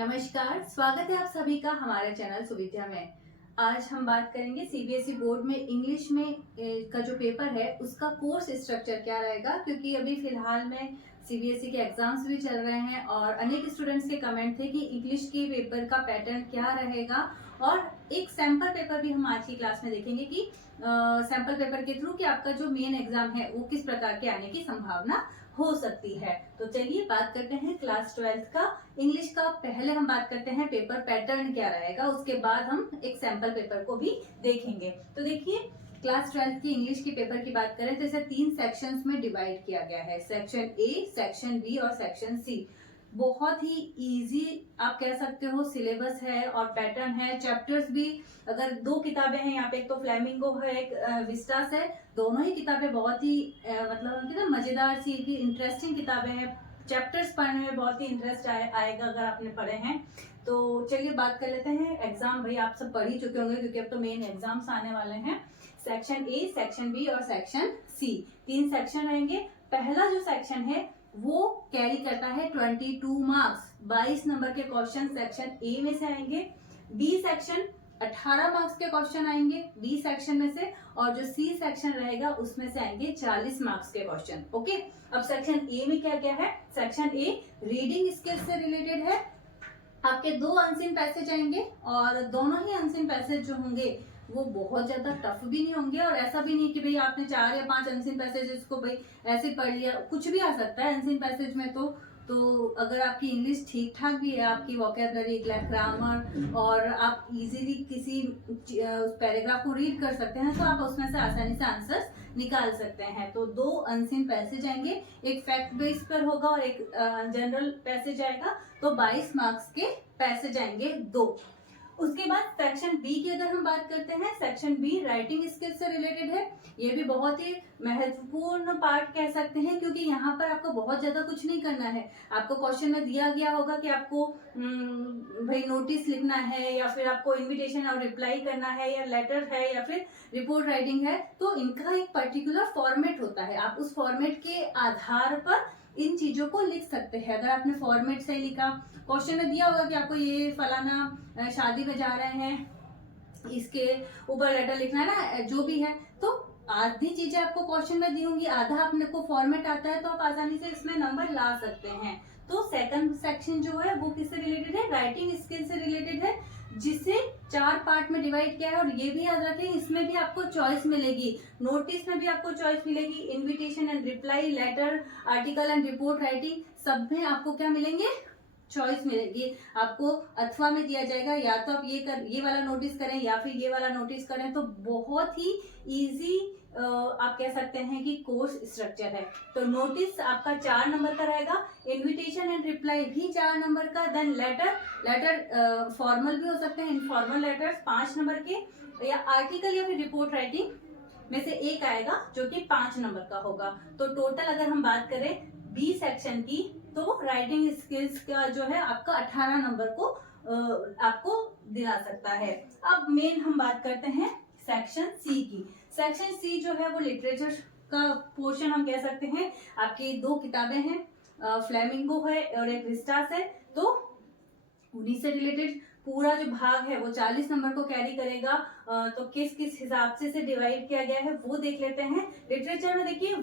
नमस्कार, स्वागत है आप सभी का हमारे चैनल सुविद्या में। आज हम बात करेंगे सीबीएसई बोर्ड में इंग्लिश में का जो पेपर है उसका कोर्स स्ट्रक्चर क्या रहेगा, क्योंकि अभी फिलहाल में सीबीएसई के एग्जाम्स भी चल रहे हैं और अनेक स्टूडेंट्स के कमेंट थे कि इंग्लिश के पेपर का पैटर्न क्या रहेगा। और एक सैंपल पेपर भी हम आज की क्लास में देखेंगे कि सैंपल पेपर के थ्रू कि आपका जो मेन एग्जाम है वो किस प्रकार के आने की संभावना हो सकती है। तो चलिए बात करते हैं क्लास 12th का इंग्लिश का। पहले हम बात करते हैं पेपर पैटर्न क्या रहेगा, उसके बाद हम एक सैंपल पेपर को भी देखेंगे। तो देखिए, क्लास 12th की इंग्लिश के पेपर की बात करें तो इसे 3 सेक्शंस में डिवाइड किया गया है, सेक्शन ए, सेक्शन बी और सेक्शन सी। बहुत ही इजी आप कह सकते हो सिलेबस है और पैटर्न है। चैप्टर्स भी, अगर 2 किताबें हैं यहाँ पे, एक तो फ्लेमिंगो है, एक विस्टास है। दोनों ही किताबें बहुत ही मतलब उनकी ना मजेदार सी की इंटरेस्टिंग किताबें हैं। चैप्टर्स पढ़ने में बहुत ही इंटरेस्ट आएगा अगर आपने पढ़े हैं। तो चलिए बात कर लेते हैं। एग्जाम भाई आप सब पढ़ ही चुके होंगे क्योंकि अब तो मेन एग्जाम्स आने वाले हैं। सेक्शन ए, सेक्शन बी और सेक्शन सी, 3 सेक्शन रहेंगे। पहला जो सेक्शन है वो कैरी करता है 22 मार्क्स। 22 नंबर के क्वेश्चन सेक्शन ए में से आएंगे। बी सेक्शन 18 मार्क्स के क्वेश्चन आएंगे बी सेक्शन में से, और जो सी सेक्शन रहेगा उसमें से आएंगे 40 मार्क्स के क्वेश्चन। ओके, अब सेक्शन ए में क्या क्या है। सेक्शन ए रीडिंग स्किल्स से रिलेटेड है। आपके 2 अनसीन पैसेज आएंगे और दोनों ही अनसीन पैसेज जो होंगे वो बहुत ज्यादा टफ भी नहीं होंगे, और ऐसा भी नहीं कि भाई आपने 4 या 5 अनसीन पैसेज को भाई ऐसे पढ़ लिया। कुछ भी आ सकता है अनसीन पैसेज में। तो अगर आपकी इंग्लिश ठीक ठाक भी है, आपकी वोकैबुलरी, ग्रामर, और आप इजीली किसी उस पैराग्राफ को रीड कर सकते हैं, तो आप उसमें से आसानी से आंसर्स निकाल सकते हैं। तो 2 अनसीन पैसेज आएंगे, एक फैक्ट बेस पर होगा और एक जनरल पैसेज आएगा। तो 22 मार्क्स के पैसेज आएंगे 2। उसके बाद सेक्शन बी की अगर हम बात करते हैं, सेक्शन बी राइटिंग स्किल्स से रिलेटेड है। ये भी बहुत ही महत्वपूर्ण पार्ट कह सकते हैं, क्योंकि यहाँ पर आपको बहुत ज्यादा कुछ नहीं करना है। आपको क्वेश्चन में दिया गया होगा कि आपको भाई नोटिस लिखना है, या फिर आपको इनविटेशन और रिप्लाई करना है, या लेटर है, या फिर रिपोर्ट राइटिंग है। तो इनका एक पर्टिकुलर फॉर्मेट होता है। आप उस फॉर्मेट के आधार पर इन चीजों को लिख सकते हैं। अगर आपने फॉर्मेट सही लिखा, क्वेश्चन में दिया होगा कि आपको ये फलाना शादी में जा रहे हैं, इसके ऊपर लेटर लिखना है ना, जो भी है, तो आधी चीजें आपको क्वेश्चन में दी होंगी, आधा आपने को फॉर्मेट आता है, तो आप आसानी से इसमें नंबर ला सकते हैं। तो सेकंड सेक्शन जो है वो किससे रिलेटेड है, राइटिंग स्किल से रिलेटेड है, जिसे 4 पार्ट में डिवाइड किया है। और ये भी याद रखें, इसमें भी आपको चॉइस मिलेगी। नोटिस में भी आपको चॉइस मिलेगी, invitation and reply, letter, article and report writing, सब में आपको क्या मिलेंगे, चॉइस मिलेगी। आपको अथवा में दिया जाएगा, या तो आप ये वाला नोटिस करें या फिर ये वाला नोटिस करें। तो बहुत ही इजी आप कह सकते हैं कि कोर्स स्ट्रक्चर है। तो नोटिस आपका 4 नंबर का रहेगा, इनविटेशन एंड रिप्लाई भी 4 नंबर का, देन लेटर फॉर्मल भी हो सकते हैं, इनफॉर्मल लेटर्स 5 नंबर के, या आर्टिकल या फिर रिपोर्ट राइटिंग में से एक आएगा जो कि 5 नंबर का होगा। तो टोटल अगर हम बात करें बी सेक्शन की, तो राइटिंग स्किल्स का जो है आपका 18 नंबर को आपको दिला सकता है। अब मेन हम बात करते हैं सेक्शन सी की। सेक्शन सी जो है वो लिटरेचर का पोर्शन हम कह सकते हैं। आपकी 2 किताबें हैं, फ्लेमिंगो है और एक विस्टास है। तो उन्हीं से रिलेटेड पूरा जो भाग है वो 40 नंबर को कैरी करेगा। तो किस किस हिसाब से डिवाइड किया गया है वो देख लेते हैं। लिटरेचर में देखिए,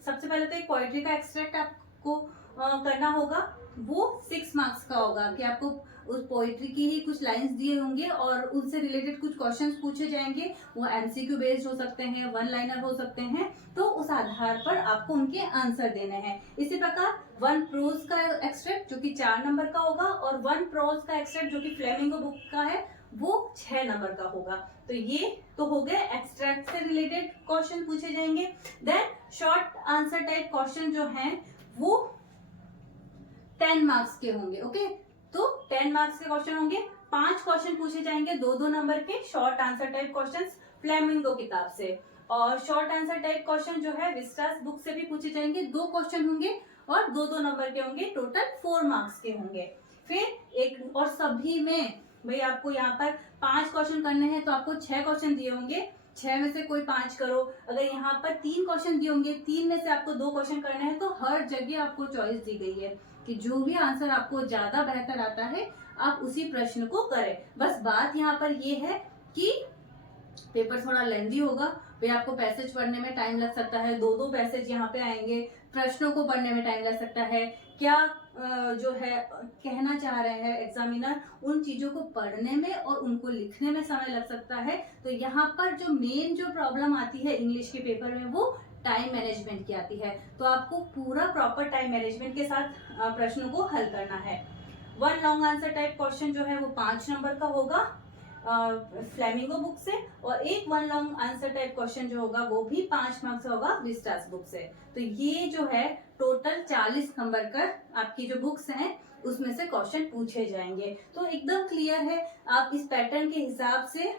सबसे पहले तो एक पोएट्री का एक्सट्रैक्ट आपको करना होगा। वो 6 मार्क्स का होगा कि आपको उस पोएट्री की ही कुछ लाइंस दिए होंगे और उनसे रिलेटेड कुछ क्वेश्चंस पूछे जाएंगे। वो एमसीक्यू बेस्ड हो सकते हैं, 1 लाइनर हो सकते हैं। तो उस आधार पर आपको उनके आंसर देने हैं। इसी प्रकार 1 प्रोज का एक्सट्रैक्ट जो कि 4 नंबर का होगा, और 1 प्रोज का एक्सट्रैक्ट जो कि फ्लेमिंगो बुक का है वो 6 नंबर का होगा। तो ये तो हो गए एक्सट्रैक्ट से रिलेटेड क्वेश्चन पूछे जाएंगे। Then short answer type question जो हैं वो 10 मार्क्स के होंगे। ओके, तो 10 मार्क्स के क्वेश्चन होंगे। 5 क्वेश्चन पूछे जाएंगे 2-2 नंबर के, short answer type questions flamingo किताब से। और शॉर्ट आंसर टाइप क्वेश्चन जो है विस्टास बुक से भी पूछे जाएंगे। 2 क्वेश्चन होंगे और 2-2 नंबर के होंगे, टोटल 4 मार्क्स के होंगे। फिर एक और सभी में भाई आपको यहाँ पर 5 क्वेश्चन करने हैं, तो आपको 6 क्वेश्चन दिए होंगे, 6 में से कोई 5 करो। अगर यहाँ पर 3 क्वेश्चन दिए होंगे, 3 में से आपको 2 क्वेश्चन करने हैं, तो हर जगह आपको चॉइस दी गई है। कि जो भी आंसर आपको ज्यादा बेहतर आता है आप उसी प्रश्न को करें। बस बात यहाँ पर ये है कि पेपर थोड़ा लेंदी होगा, फिर आपको पैसेज पढ़ने में टाइम लग सकता है, 2-2 पैसेज यहाँ पे आएंगे, प्रश्नों को पढ़ने में टाइम लग सकता है। क्या जो है कहना चाह रहे हैं एग्जामिनर, उन चीजों को पढ़ने में और उनको लिखने में समय लग सकता है। तो यहाँ पर जो मेन जो प्रॉब्लम आती है इंग्लिश के पेपर में वो टाइम मैनेजमेंट की आती है। तो आपको पूरा प्रॉपर टाइम मैनेजमेंट के साथ प्रश्नों को हल करना है। 1 लॉन्ग आंसर टाइप क्वेश्चन जो है वो 5 नंबर का होगा फ्लेमिंगो बुक से, और एक 1 लॉन्ग आंसर टाइप क्वेश्चन जो होगा वो भी 5 मार्क्स होगा विस्टास बुक से। तो ये जो है टोटल 40 नंबर का आपकी जो बुक्स हैं उसमें से क्वेश्चन पूछे जाएंगे। तो एकदम क्लियर है, आप इस पैटर्न के हिसाब से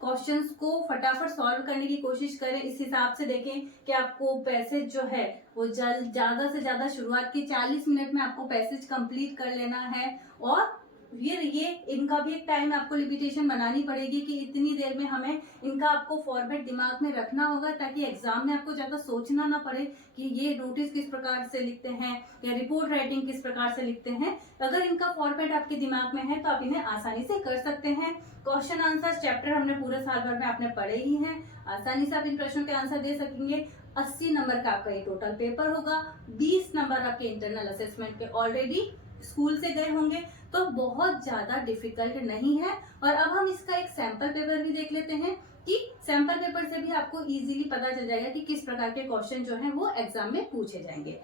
क्वेश्चंस को फटाफट सॉल्व करने की कोशिश करें। इस हिसाब से देखें कि आपको पैसेज जो है वो ज्यादा से ज्यादा शुरुआत के 40 मिनट में आपको पैसेज कंप्लीट कर लेना है, और फिर ये इनका भी एक टाइम आपको लिमिटेशन बनानी पड़ेगी कि इतनी देर में हमें इनका आपको फॉर्मेट दिमाग में रखना होगा, ताकि एग्जाम में आपको ज्यादा सोचना ना पड़े कि ये नोटिस किस प्रकार से लिखते हैं या रिपोर्ट राइटिंग किस प्रकार से लिखते हैं। अगर इनका फॉर्मेट आपके दिमाग में है तो आप इन्हें आसानी से कर सकते हैं। क्वेश्चन आंसर चैप्टर हमने पूरे साल भर में आपने पढ़े ही हैं, आसानी से आप इन प्रश्नों के आंसर दे सकेंगे। 80 नंबर का आपका ये टोटल पेपर होगा, 20 नंबर आपके इंटरनल असेसमेंट के ऑलरेडी स्कूल से गए होंगे, तो बहुत ज्यादा डिफिकल्ट नहीं है। और अब हम इसका एक सैंपल पेपर भी देख लेते हैं कि सैंपल पेपर से भी आपको इजीली पता चल जाएगा कि किस प्रकार के क्वेश्चन जो हैं वो एग्जाम में पूछे जाएंगे।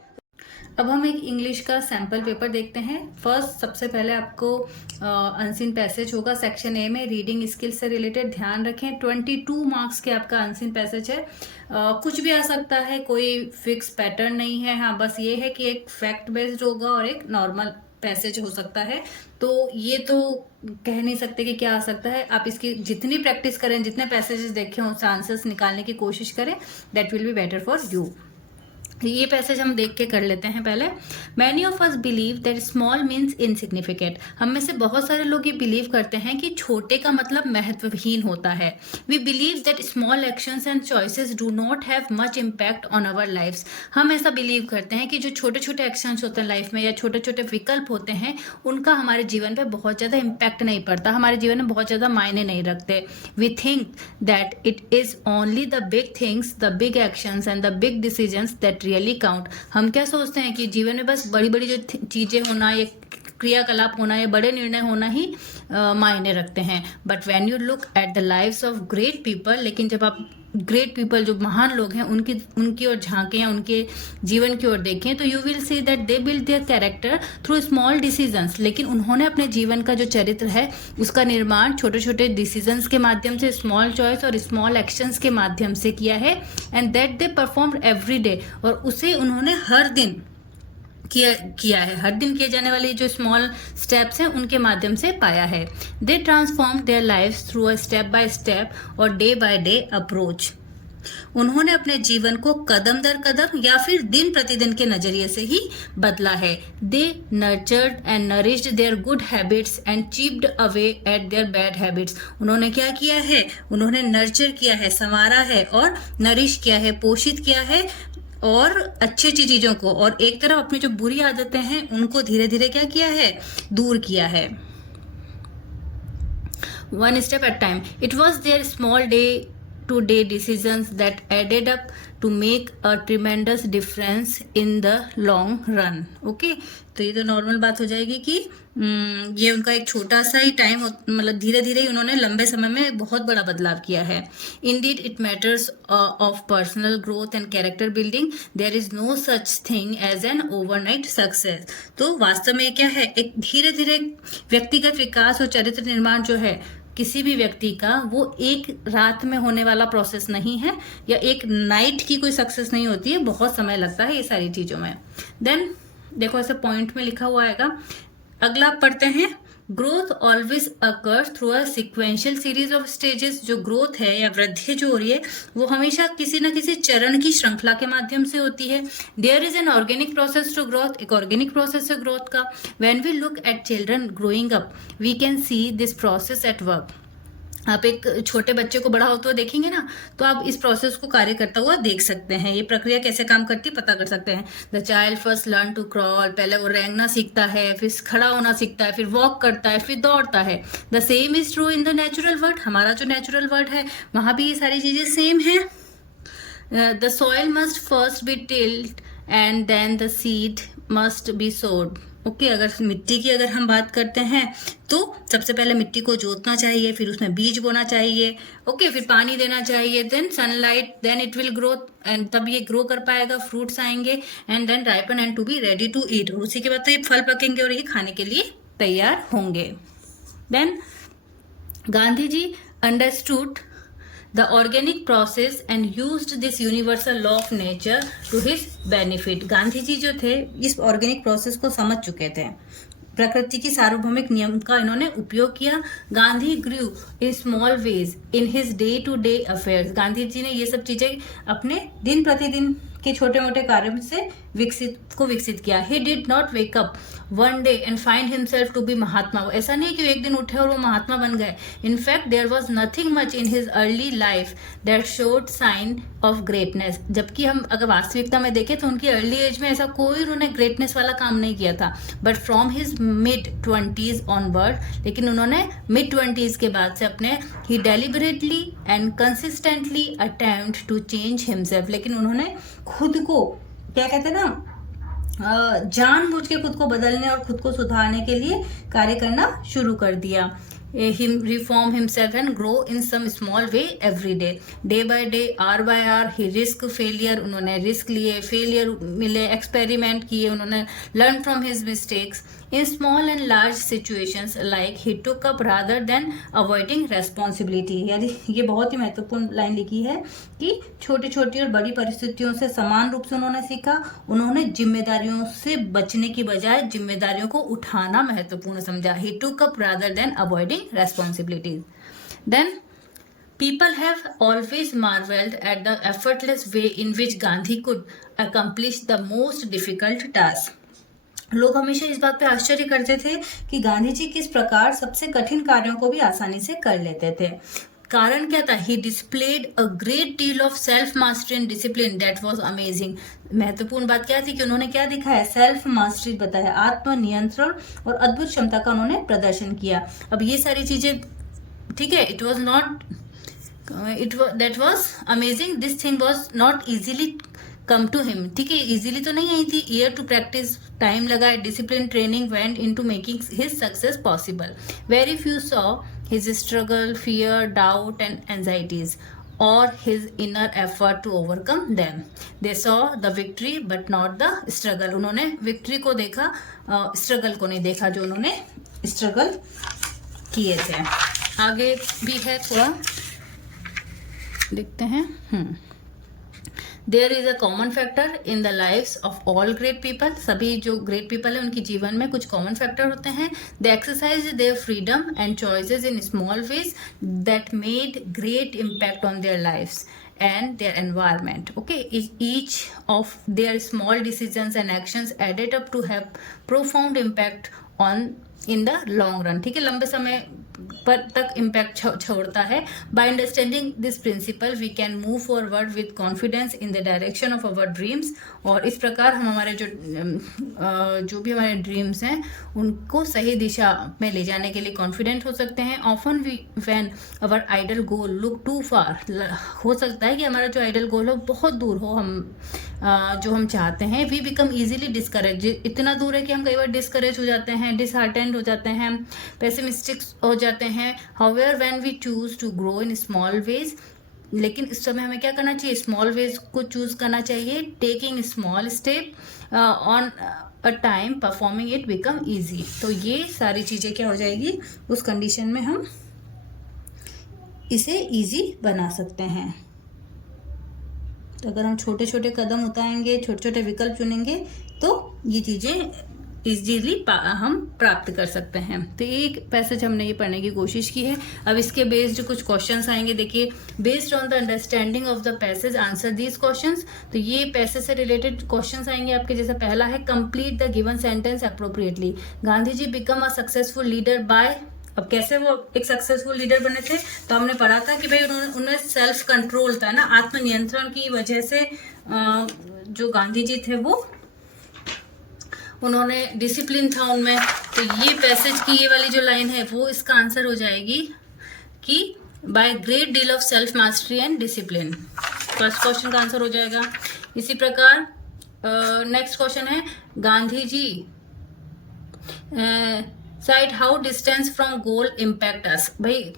अब हम एक इंग्लिश का सैंपल पेपर देखते हैं। फर्स्ट सबसे पहले आपको अनसीन पैसेज होगा सेक्शन ए में, रीडिंग स्किल से रिलेटेड। ध्यान रखें 22 मार्क्स के आपका अनसीन पैसेज है। कुछ भी आ सकता है, कोई फिक्स पैटर्न नहीं है। हाँ, बस ये है कि एक फैक्ट बेस्ड होगा और एक नॉर्मल पैसेज हो सकता है। तो ये तो कह नहीं सकते कि क्या आ सकता है। आप इसकी जितनी प्रैक्टिस करें, जितने पैसेजेस देखें, उससे आंसर्स निकालने की कोशिश करें, that will be better for you. ये पैसेज हम देख के कर लेते हैं पहले। Many of us believe that small means insignificant. हम में से बहुत सारे लोग ये बिलीव करते हैं कि छोटे का मतलब महत्वहीन होता है। We believe that small actions and choices do not have much impact on our lives. हम ऐसा बिलीव करते हैं कि जो छोटे छोटे एक्शंस होते हैं लाइफ में या छोटे छोटे विकल्प होते हैं, उनका हमारे जीवन पे बहुत ज़्यादा इम्पैक्ट नहीं पड़ता, हमारे जीवन में बहुत ज़्यादा मायने नहीं रखते। We think that it is only the big things, the big actions and the big decisions that really count. हम क्या सोचते हैं कि जीवन में बस बड़ी बड़ी जो चीजें होना, ये क्रियाकलाप होना, या बड़े निर्णय होना ही मायने रखते हैं। But when you look at the lives of great people, लेकिन जब आप ग्रेट पीपल, जो महान लोग हैं, उनकी ओर झांकें या उनके जीवन की ओर देखें, तो you will see that they build their character through small decisions. लेकिन उन्होंने अपने जीवन का जो चरित्र है उसका निर्माण छोटे छोटे डिसीजंस के माध्यम से, स्मॉल चॉइस और स्मॉल एक्शंस के माध्यम से किया है। And that they perform every day, और उसे उन्होंने हर दिन किया है। हर दिन किए जाने वाले जो स्मॉल स्टेप्स हैं उनके माध्यम से पाया है। They transform their lives through a step by step और डे बाय डे अप्रोच। उन्होंने अपने जीवन को कदम दर कदम या फिर दिन प्रतिदिन के नजरिए से ही बदला है। They nurtured and nourished their good habits and chipped away at their bad habits. उन्होंने क्या किया है? उन्होंने नर्चर किया है, संवारा है, और नरिश किया है, पोषित किया है, और अच्छी अच्छी चीजों को, और एक तरफ अपनी जो बुरी आदतें हैं उनको धीरे धीरे क्या किया है? दूर किया है। One step at time. It was their small day to day decisions that added up to make a tremendous difference in the long run. Okay, तो ये तो नॉर्मल बात हो जाएगी कि ये उनका एक छोटा सा ही टाइम, मतलब धीरे धीरे ही उन्होंने लंबे समय में बहुत बड़ा बदलाव किया है। Indeed, it matters of personal growth and character building. There is no such thing as an overnight success. तो वास्तव में क्या है? एक धीरे धीरे व्यक्तिगत विकास और चरित्र निर्माण जो है किसी भी व्यक्ति का, वो एक रात में होने वाला प्रोसेस नहीं है, या एक नाइट की कोई सक्सेस नहीं होती है, बहुत समय लगता है ये सारी चीजों में। देन देखो ऐसे पॉइंट में लिखा हुआ आएगा। अगला पढ़ते हैं। Growth always occurs through a sequential series of stages. जो ग्रोथ है या वृद्धि जो हो रही है वो हमेशा किसी न किसी चरण की श्रृंखला के माध्यम से होती है। There is an organic process to growth. एक ऑर्गेनिक प्रोसेस है ग्रोथ का। When we look at children growing up we can see this process at work. आप एक छोटे बच्चे को बड़ा होते हुए देखेंगे ना, तो आप इस प्रोसेस को कार्य करता हुआ देख सकते हैं। ये प्रक्रिया कैसे काम करती है पता कर सकते हैं। The child first learn to crawl, पहले वो रेंगना सीखता है, फिर खड़ा होना सीखता है, फिर वॉक करता है, फिर दौड़ता है। The same is true in the natural world, हमारा जो नेचुरल वर्ल्ड है वहाँ भी ये सारी चीजें सेम है। The soil must first be tilled and then the seed must be sowed. Okay, अगर मिट्टी की अगर हम बात करते हैं तो सबसे पहले मिट्टी को जोतना चाहिए, फिर उसमें बीज बोना चाहिए। ओके, फिर पानी देना चाहिए, then sunlight, then it will grow, and तब ये ग्रो कर पाएगा, फ्रूट्स आएंगे, and then ripen and to be ready to eat. उसी के बाद तो ये फल पकेंगे और ये खाने के लिए तैयार होंगे। Then Gandhi ji understood the organic process and used this universal law of nature to his benefit। Gandhi ji जो थे इस ऑर्गेनिक प्रोसेस को समझ चुके थे, प्रकृति की सार्वभौमिक नियम का इन्होंने उपयोग किया। Gandhi grew in small ways in his day to day affairs. Gandhi ji ने ये सब चीजें अपने दिन प्रतिदिन के छोटे मोटे कार्यों से विकसित किया। He did not wake up one day and find himself to be Mahatma. ऐसा नहीं कि एक दिन उठे और वो महात्मा बन गए। In fact there was nothing much in his early life that showed sign of greatness. जबकि हम अगर वास्तविकता में देखें तो उनकी अर्ली एज में ऐसा कोई उन्होंने ग्रेटनेस वाला काम नहीं किया था। But from his mid 20s onward, लेकिन उन्होंने मिड 20s के बाद से अपने ही deliberately and consistently attempt to change himself. लेकिन उन्होंने खुद को क्या कहते हैं ना, जानबूझ के खुद को बदलने और खुद को सुधारने के लिए कार्य करना शुरू कर दिया। him reform himself and grow in some small way every day by day, hour by hour he risk failure। उन्होंने रिस्क लिए, फेलियर मिले, एक्सपेरिमेंट किए, उन्होंने learn from his mistakes in small and large situations like he took up rather than avoiding responsibility। यानी ये बहुत ही महत्वपूर्ण line लिखी है कि छोटी छोटी और बड़ी परिस्थितियों से समान रूप से उन्होंने सीखा। उन्होंने जिम्मेदारियों से बचने की बजाय जिम्मेदारियों को उठाना महत्वपूर्ण समझा। he took up rather than avoiding responsibilities। then people have always marveled at the effortless way in which Gandhi could accomplish the most difficult task। लोग हमेशा इस बात पे आश्चर्य करते थे कि गांधी जी किस प्रकार सबसे कठिन कार्यों को भी आसानी से कर लेते थे। कारण क्या था? He displayed a great deal of self mastery and discipline that was amazing. महत्वपूर्ण बात क्या थी कि उन्होंने क्या दिखाया? सेल्फ मास्टरी बताया, आत्मनियंत्रण और अद्भुत क्षमता का उन्होंने प्रदर्शन किया। अब ये सारी चीजें, ठीक है, it was not that was amazing, this thing was not easily come to him. ठीक है, इजीली तो नहीं आई थी, ईयर टू प्रैक्टिस, टाइम लगा, discipline training went into making his success possible. Very few saw his struggle, fear, doubt and anxieties और his inner effort to overcome them. They saw the victory but not the struggle. उन्होंने victory को देखा, struggle को नहीं देखा जो उन्होंने struggle किए थे। आगे भी है, थोड़ा देखते हैं। There is a common factor in the lives of all great people। सभी जो great people हैं उनकी जीवन में कुछ common factor होते हैं। They exercise their freedom and choices in small ways that made great impact on their lives and their environment। Okay, each of their small decisions and actions added up to have profound impact on in the long run। ठीक है, लंबे समय पर तक impact छोड़ता है। By understanding this principle we can move forward with confidence in the direction of our dreams. और इस प्रकार हम हमारे जो भी हमारे ड्रीम्स हैं उनको सही दिशा में ले जाने के लिए कॉन्फिडेंट हो सकते हैं। Often when our idol goal look too far, हो सकता है कि हमारा जो आइडल गोल हो बहुत दूर हो, हम जो हम चाहते हैं, वी बिकम इजीली डिस्करेज, इतना दूर है कि हम कई बार डिस्करेज हो जाते हैं, डिसहार्टेंड हो जाते हैं, पेसिमिस्टिक हो जाते हैं। However when we choose to grow in small ways, लेकिन इस समय हमें क्या करना चाहिए? स्मॉल वेज को चूज करना चाहिए। Taking small step on a time, performing it become easy. तो ये सारी चीजें क्या हो जाएगी? उस कंडीशन में हम इसे ईजी बना सकते हैं। तो अगर हम छोटे छोटे कदम उठाएंगे, छोटे छोटे विकल्प चुनेंगे, तो ये चीजें इजीली हम प्राप्त कर सकते हैं। तो एक पैसेज हमने ये पढ़ने की कोशिश की है। अब इसके बेस्ड कुछ क्वेश्चंस आएंगे। देखिए, based on the understanding of the passage answer these questions. तो ये पैसेज से रिलेटेड क्वेश्चंस आएंगे आपके। जैसे पहला है, complete the given sentence appropriately. Gandhi ji become a successful leader by अब कैसे वो एक सक्सेसफुल लीडर बने थे, तो हमने पढ़ा था कि भाई उन्होंने सेल्फ कंट्रोल था ना, आत्मनियंत्रण की वजह से जो गांधी जी थे वो उन्होंने डिसिप्लिन था उनमें। तो ये पैसेज की ये वाली जो लाइन है वो इसका आंसर हो जाएगी कि by great deal of self mastery and discipline, first question का आंसर हो जाएगा। इसी प्रकार नेक्स्ट क्वेश्चन है Gandhi ji said how distance from goal impact us. भाई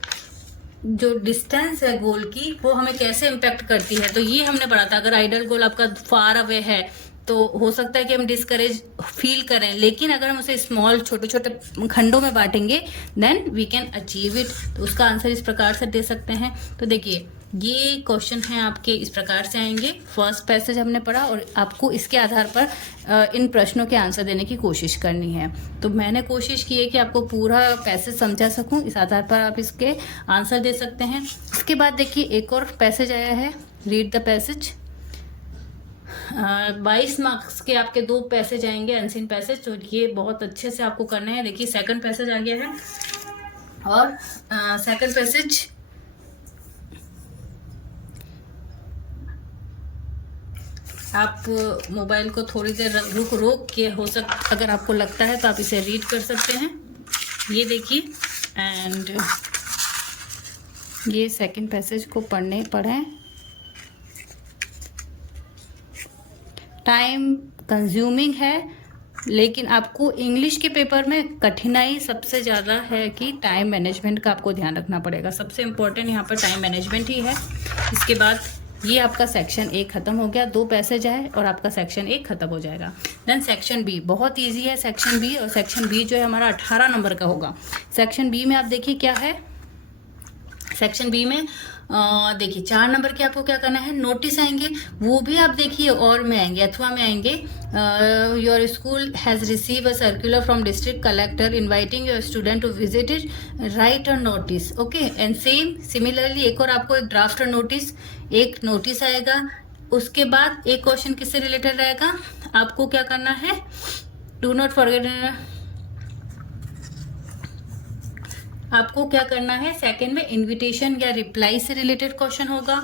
जो डिस्टेंस है गोल की वो हमें कैसे इम्पैक्ट करती है, तो ये हमने पढ़ा था। अगर आइडल गोल आपका फार अवे है तो हो सकता है कि हम डिस्करेज फील करें, लेकिन अगर हम उसे स्मॉल छोटे छोटे खंडों में बांटेंगे then we can achieve it. तो उसका आंसर इस प्रकार से दे सकते हैं। तो देखिए ये क्वेश्चन है आपके इस प्रकार से आएंगे। फर्स्ट पैसेज हमने पढ़ा और आपको इसके आधार पर इन प्रश्नों के आंसर देने की कोशिश करनी है। तो मैंने कोशिश की है कि आपको पूरा पैसेज समझा सकूं, इस आधार पर आप इसके आंसर दे सकते हैं। इसके बाद देखिए एक और पैसेज आया है, रीड द पैसेज। 22 मार्क्स के आपके 2 पैसेज आएंगे अनसीन पैसेज, तो ये बहुत अच्छे से आपको करना है। देखिए सेकंड पैसेज आ गया है और सेकंड पैसेज आप मोबाइल को थोड़ी देर रोक के अगर आपको लगता है तो आप इसे रीड कर सकते हैं। ये देखिए एंड ये सेकंड पैसेज को पढ़ें। टाइम कंज्यूमिंग है, लेकिन आपको इंग्लिश के पेपर में कठिनाई सबसे ज़्यादा है कि टाइम मैनेजमेंट का आपको ध्यान रखना पड़ेगा। सबसे इम्पोर्टेंट यहाँ पर टाइम मैनेजमेंट ही है। इसके बाद ये आपका सेक्शन 1 खत्म हो गया, 2 पैसेज आए और आपका सेक्शन 1 खत्म हो जाएगा। देन सेक्शन बी बहुत इजी है सेक्शन बी, और सेक्शन बी जो है हमारा 18 नंबर का होगा। सेक्शन बी में आप देखिए क्या है, सेक्शन बी में देखिए 4 नंबर के आपको क्या करना है, नोटिस आएंगे, वो भी आप देखिए और में आएंगे, अथवा में आएंगे। Your school has receive a circular from district collector inviting your student to visit it, write a notice. Okay and similarly एक और आपको एक ड्राफ्ट नोटिस, एक नोटिस आएगा। उसके बाद एक क्वेश्चन किससे रिलेटेड रहेगा, आपको क्या करना है, डू नॉट फॉरगेट, आपको क्या करना है सेकंड में इनविटेशन या रिप्लाई से रिलेटेड क्वेश्चन होगा।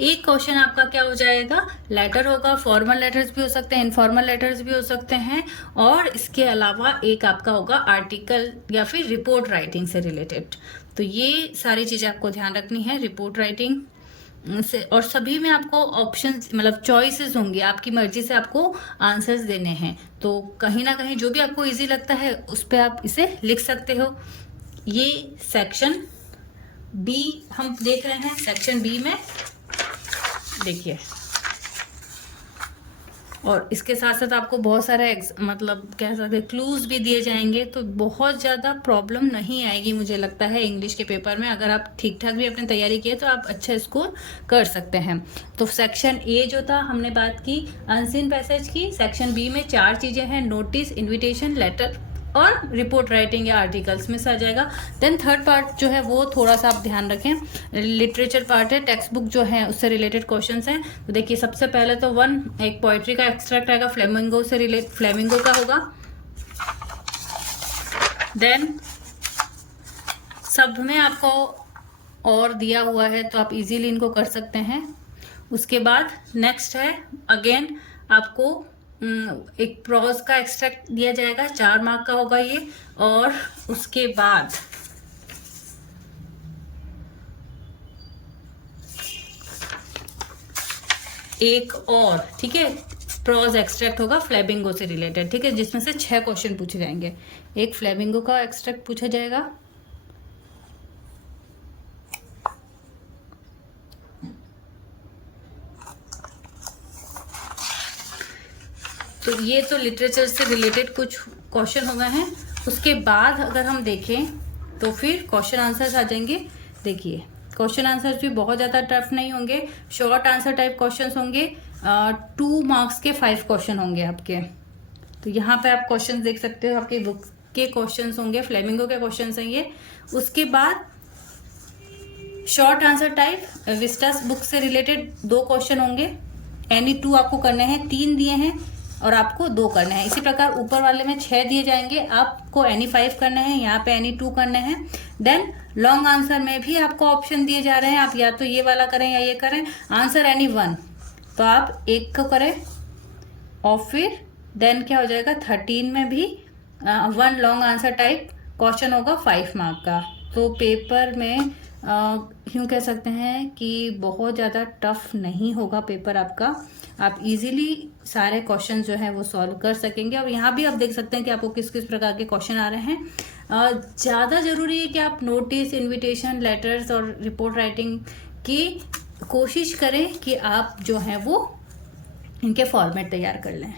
एक क्वेश्चन आपका क्या हो जाएगा, लेटर होगा, फॉर्मल लेटर्स भी हो सकते हैं, इनफॉर्मल लेटर्स भी हो सकते हैं, और इसके अलावा एक आपका होगा आर्टिकल या फिर रिपोर्ट राइटिंग से रिलेटेड। तो ये सारी चीज़ें आपको ध्यान रखनी है रिपोर्ट राइटिंग से, और सभी में आपको ऑप्शंस मतलब चॉइसेस होंगे, आपकी मर्जी से आपको आंसर्स देने हैं। तो कहीं ना कहीं जो भी आपको इजी लगता है उस पर आप इसे लिख सकते हो। ये सेक्शन बी हम देख रहे हैं, सेक्शन बी में देखिए, और इसके साथ साथ आपको बहुत सारे मतलब कह सकते हैं क्लूज भी दिए जाएंगे, तो बहुत ज़्यादा प्रॉब्लम नहीं आएगी मुझे लगता है इंग्लिश के पेपर में। अगर आप ठीक ठाक भी अपनी तैयारी किए तो आप अच्छा स्कोर कर सकते हैं। तो सेक्शन ए जो था हमने बात की अनसीन पैसेज की, सेक्शन बी में 4 चीज़ें हैं, नोटिस, इन्विटेशन, लेटर और रिपोर्ट राइटिंग या आर्टिकल्स में से आ जाएगा। देन थर्ड पार्ट जो है वो थोड़ा सा आप ध्यान रखें, लिटरेचर पार्ट है, टेक्स्ट बुक जो है उससे रिलेटेड क्वेश्चंस हैं। तो देखिए सबसे पहले तो एक पोइट्री का एक्सट्रैक्ट आएगा, फ्लेमिंगो से फ्लेमिंगो का होगा। देन सब में आपको और दिया हुआ है तो आप इजीली इनको कर सकते हैं। उसके बाद नेक्स्ट है अगेन आपको एक प्रोज का एक्सट्रैक्ट दिया जाएगा, 4 मार्क का होगा ये। और उसके बाद एक और ठीक है प्रोज एक्सट्रैक्ट होगा फ्लेमिंगो से रिलेटेड, ठीक है, जिसमें से 6 क्वेश्चन पूछे जाएंगे। एक फ्लेमिंगो का एक्सट्रैक्ट पूछा जाएगा, तो ये तो लिटरेचर से रिलेटेड कुछ क्वेश्चन हो गए हैं। उसके बाद अगर हम देखें तो फिर क्वेश्चन आंसर्स आ जाएंगे। देखिए क्वेश्चन आंसर्स भी बहुत ज़्यादा टफ नहीं होंगे, शॉर्ट आंसर टाइप क्वेश्चंस होंगे। 2 मार्क्स के 5 क्वेश्चन होंगे आपके। तो यहाँ पे आप क्वेश्चन देख सकते हो, आपके बुक के क्वेश्चंस होंगे, फ्लेमिंगो के क्वेश्चंस हैं ये। उसके बाद short answer type Vistas book से रिलेटेड 2 क्वेश्चन होंगे, एनी 2 आपको करने हैं, 3 दिए हैं, और आपको 2 करने हैं। इसी प्रकार ऊपर वाले में 6 दिए जाएंगे, आपको एनी 5 करने हैं, यहाँ पे एनी 2 करने हैं। देन लॉन्ग आंसर में भी आपको ऑप्शन दिए जा रहे हैं, आप या तो ये वाला करें या ये करें। आंसर एनी 1 तो आप 1 को करें और फिर देन क्या हो जाएगा 13 में भी 1 लॉन्ग आंसर टाइप क्वेश्चन होगा 5 मार्क का। तो पेपर में यूँ कह सकते हैं कि बहुत ज़्यादा टफ नहीं होगा पेपर आपका, आप इजीली सारे क्वेश्चन जो है वो सॉल्व कर सकेंगे। और यहाँ भी आप देख सकते हैं कि आपको किस किस प्रकार के क्वेश्चन आ रहे हैं। ज़्यादा ज़रूरी है कि आप नोटिस, इनविटेशन लेटर्स और रिपोर्ट राइटिंग की कोशिश करें कि आप जो है वो इनके फॉर्मेट तैयार कर लें।